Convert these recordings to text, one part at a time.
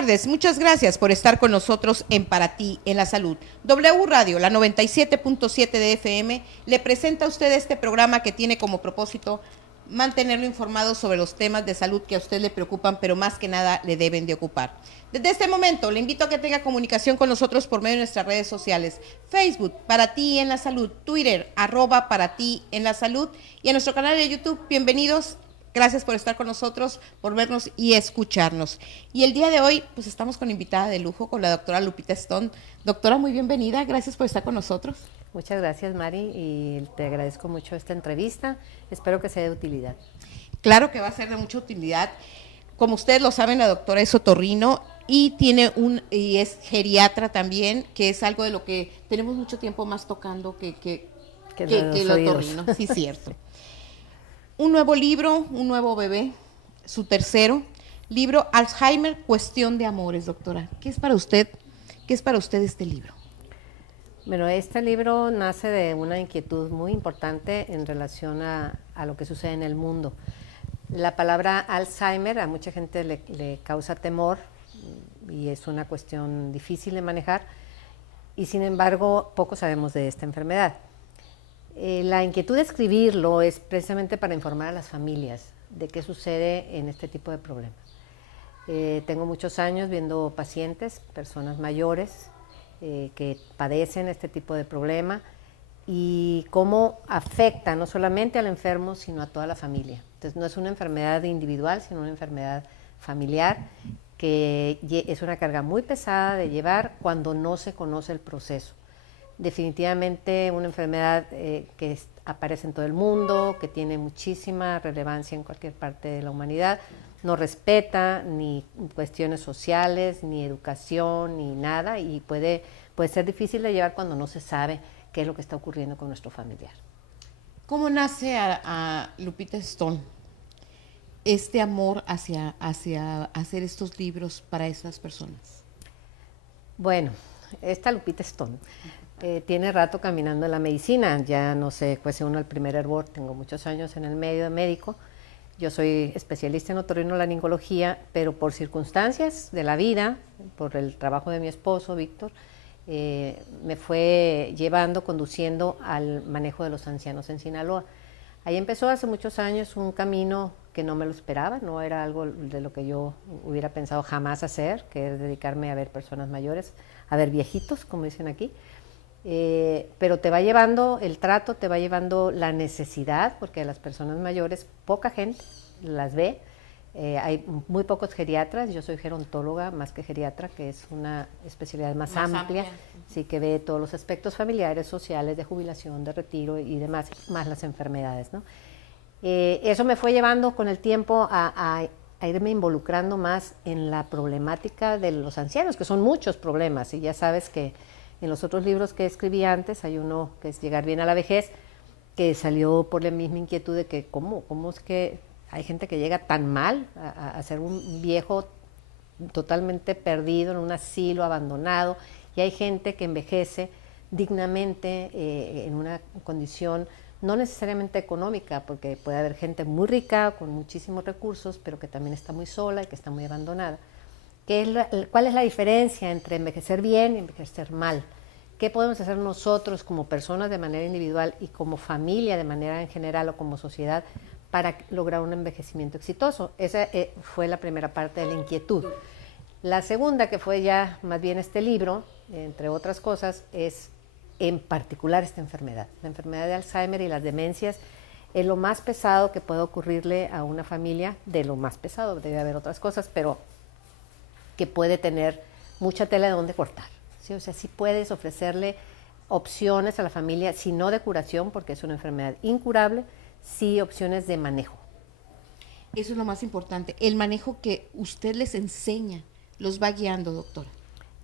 tardes, muchas gracias por estar con nosotros en Para Ti en la Salud. W Radio, la 97.7 de FM, le presenta a usted este programa que tiene como propósito mantenerlo informado sobre los temas de salud que a usted le preocupan, pero más que nada le deben de ocupar. Desde este momento, le invito a que tenga comunicación con nosotros por medio de nuestras redes sociales, Facebook, Para Ti en la Salud, Twitter, @Para Ti en la Salud, y a nuestro canal de YouTube. Bienvenidos. Gracias por estar con nosotros, por vernos y escucharnos. Y el día de hoy, pues estamos con invitada de lujo, con la doctora Lupita Stone. Doctora, muy bienvenida, gracias por estar con nosotros. Muchas gracias, Mari, y te agradezco mucho esta entrevista. Espero que sea de utilidad. Claro que va a ser de mucha utilidad. Como ustedes lo saben, la doctora es otorrino y es geriatra también, que es algo de lo que tenemos mucho tiempo más tocando que el otorrino. Sí, cierto. Un nuevo libro, un nuevo bebé, su tercero libro, Alzheimer, Cuestión de Amores, doctora. ¿Qué es para usted este libro? Bueno, este libro nace de una inquietud muy importante en relación a lo que sucede en el mundo. La palabra Alzheimer a mucha gente le causa temor y es una cuestión difícil de manejar, y sin embargo poco sabemos de esta enfermedad. La inquietud de escribirlo es precisamente para informar a las familias de qué sucede en este tipo de problemas. Tengo muchos años viendo pacientes, personas mayores que padecen este tipo de problema y cómo afecta no solamente al enfermo, sino a toda la familia. Entonces no es una enfermedad individual, sino una enfermedad familiar que es una carga muy pesada de llevar cuando no se conoce el proceso. Definitivamente una enfermedad que aparece en todo el mundo, que tiene muchísima relevancia en cualquier parte de la humanidad, no respeta ni cuestiones sociales, ni educación, ni nada, y puede ser difícil de llevar cuando no se sabe qué es lo que está ocurriendo con nuestro familiar. ¿Cómo nace a Lupita Stone este amor hacia hacer estos libros para estas personas? Bueno, esta Lupita Stone tiene rato caminando en la medicina, ya no sé, fuese uno el primer hervor, tengo muchos años en el medio de médico. Yo soy especialista en otorrinolaringología, pero por circunstancias de la vida, por el trabajo de mi esposo, Víctor, me fue conduciendo al manejo de los ancianos en Sinaloa. Ahí empezó hace muchos años un camino que no me lo esperaba, no era algo de lo que yo hubiera pensado jamás hacer, que es dedicarme a ver personas mayores, a ver viejitos, como dicen aquí. Pero te va llevando el trato, te va llevando la necesidad, porque a las personas mayores poca gente las ve. Hay muy pocos geriatras, yo soy gerontóloga más que geriatra, que es una especialidad más amplia, sí, que ve todos los aspectos familiares, sociales, de jubilación, de retiro y demás, más las enfermedades, ¿no? Eso me fue llevando con el tiempo a irme involucrando más en la problemática de los ancianos, que son muchos problemas, y ya sabes que en los otros libros que escribí antes hay uno que es Llegar bien a la vejez, que salió por la misma inquietud de que cómo es que hay gente que llega tan mal a ser un viejo totalmente perdido en un asilo, abandonado, y hay gente que envejece dignamente en una condición no necesariamente económica, porque puede haber gente muy rica, con muchísimos recursos, pero que también está muy sola y que está muy abandonada. ¿Cuál es la diferencia entre envejecer bien y envejecer mal? ¿Qué podemos hacer nosotros como personas de manera individual y como familia de manera en general o como sociedad para lograr un envejecimiento exitoso? Esa fue la primera parte de la inquietud. La segunda, que fue ya más bien este libro, entre otras cosas, es en particular esta enfermedad. La enfermedad de Alzheimer y las demencias es lo más pesado que puede ocurrirle a una familia, de lo más pesado, debe haber otras cosas, pero que puede tener mucha tela de donde cortar, ¿sí? O sea, sí puedes ofrecerle opciones a la familia, si no de curación, porque es una enfermedad incurable, sí opciones de manejo. Eso es lo más importante, el manejo que usted les enseña, los va guiando, doctora.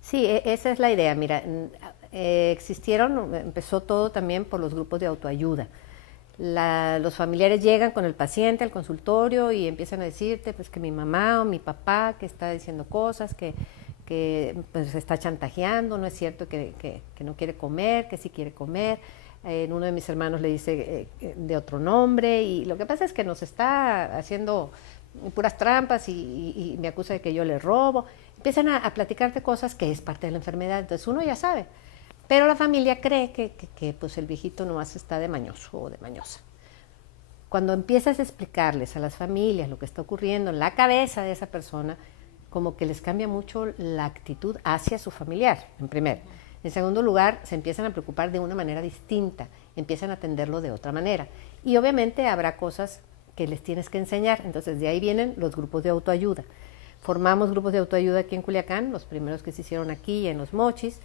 Sí, esa es la idea. Mira, empezó todo también por los grupos de autoayuda. Los familiares llegan con el paciente al consultorio y empiezan a decirte pues que mi mamá o mi papá que está diciendo cosas, que pues se está chantajeando, no es cierto que no quiere comer, que sí quiere comer. Uno de mis hermanos le dice de otro nombre, y lo que pasa es que nos está haciendo puras trampas y me acusa de que yo le robo. Empiezan a platicarte cosas que es parte de la enfermedad, entonces uno ya sabe. Pero la familia cree que pues el viejito nomás está de mañoso o de mañosa. Cuando empiezas a explicarles a las familias lo que está ocurriendo en la cabeza de esa persona, como que les cambia mucho la actitud hacia su familiar, en primer. En segundo lugar, se empiezan a preocupar de una manera distinta, empiezan a atenderlo de otra manera. Y obviamente habrá cosas que les tienes que enseñar, entonces de ahí vienen los grupos de autoayuda. Formamos grupos de autoayuda aquí en Culiacán, los primeros que se hicieron aquí en Los Mochis.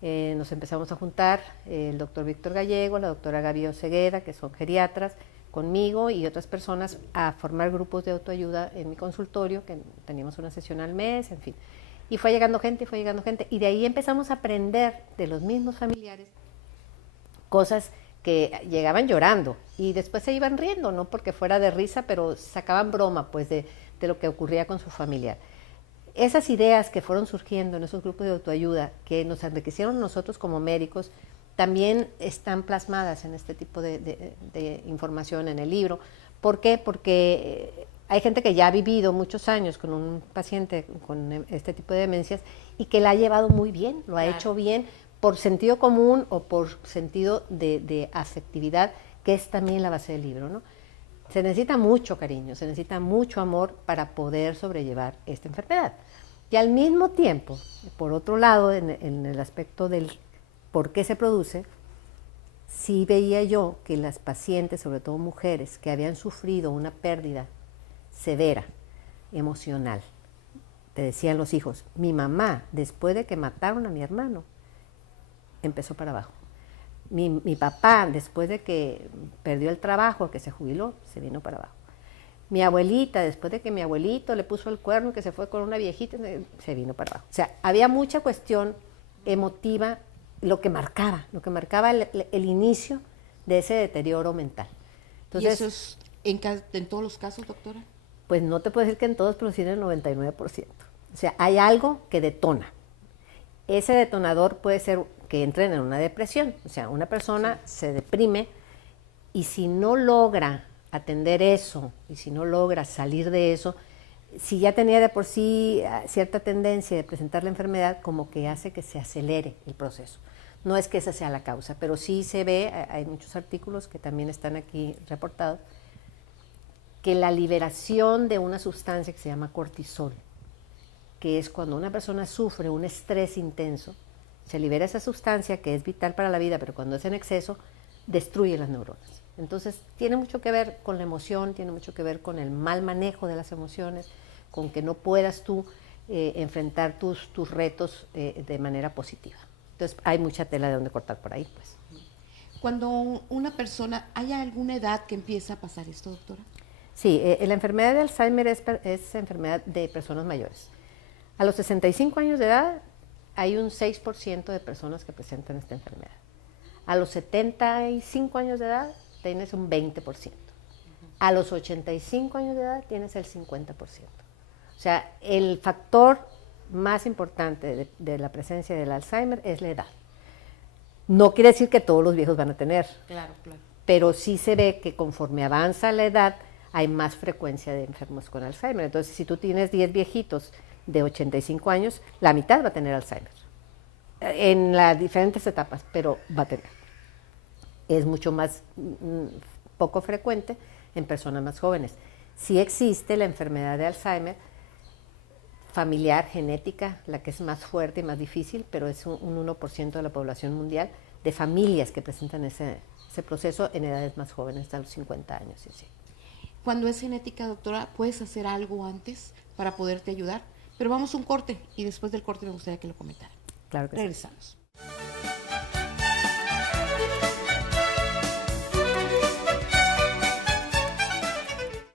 Nos empezamos a juntar el doctor Víctor Gallego, la doctora Gaby Osegueda, que son geriatras, conmigo y otras personas a formar grupos de autoayuda en mi consultorio, que teníamos una sesión al mes, en fin. Y fue llegando gente, y de ahí empezamos a aprender de los mismos familiares cosas que llegaban llorando y después se iban riendo, no porque fuera de risa, pero sacaban broma pues de lo que ocurría con su familiar. Esas ideas que fueron surgiendo en esos grupos de autoayuda, que nos enriquecieron nosotros como médicos, también están plasmadas en este tipo de información en el libro. ¿Por qué? Porque hay gente que ya ha vivido muchos años con un paciente con este tipo de demencias y que la ha llevado muy bien, lo ha hecho bien por sentido común o por sentido de afectividad, que es también la base del libro, ¿no? Se necesita mucho cariño, se necesita mucho amor para poder sobrellevar esta enfermedad. Y al mismo tiempo, por otro lado, en el aspecto del por qué se produce, sí veía yo que las pacientes, sobre todo mujeres, que habían sufrido una pérdida severa, emocional, te decían los hijos, mi mamá, después de que mataron a mi hermano, empezó para abajo. Mi papá, después de que perdió el trabajo, que se jubiló, se vino para abajo. Mi abuelita, después de que mi abuelito le puso el cuerno, que se fue con una viejita, se vino para abajo. O sea, había mucha cuestión emotiva, lo que marcaba el inicio de ese deterioro mental. Entonces, ¿y eso es en todos los casos, doctora? Pues no te puedo decir que en todos, pero sí en el 99%. O sea, hay algo que detona. Ese detonador puede ser que entren en una depresión, o sea, una persona se deprime y si no logra atender eso, y si no logra salir de eso, si ya tenía de por sí cierta tendencia de presentar la enfermedad, como que hace que se acelere el proceso. No es que esa sea la causa, pero sí se ve, hay muchos artículos que también están aquí reportados, que la liberación de una sustancia que se llama cortisol, que es cuando una persona sufre un estrés intenso, se libera esa sustancia que es vital para la vida, pero cuando es en exceso, destruye las neuronas. Entonces, tiene mucho que ver con la emoción, tiene mucho que ver con el mal manejo de las emociones, con que no puedas tú enfrentar tus retos de manera positiva. Entonces, hay mucha tela de donde cortar por ahí, pues. Cuando una persona, ¿hay alguna edad que empieza a pasar esto, doctora? Sí, la enfermedad de Alzheimer es enfermedad de personas mayores. A los 65 años de edad hay un 6% de personas que presentan esta enfermedad. A los 75 años de edad tienes un 20%. A los 85 años de edad tienes el 50%. O sea, el factor más importante de la presencia del Alzheimer es la edad. No quiere decir que todos los viejos van a tener. Claro, claro. Pero sí se ve que conforme avanza la edad hay más frecuencia de enfermos con Alzheimer. Entonces, si tú tienes 10 viejitos de 85 años, la mitad va a tener Alzheimer. En las diferentes etapas, pero va a tener. Es mucho más poco frecuente en personas más jóvenes. Sí existe la enfermedad de Alzheimer familiar, genética, la que es más fuerte y más difícil, pero es un 1% de la población mundial de familias que presentan ese proceso en edades más jóvenes, hasta los 50 años. Sí. Cuando es genética, doctora, ¿puedes hacer algo antes para poderte ayudar? Pero vamos a un corte y después del corte me gustaría que lo comentara. Claro que Regresamos. Sí.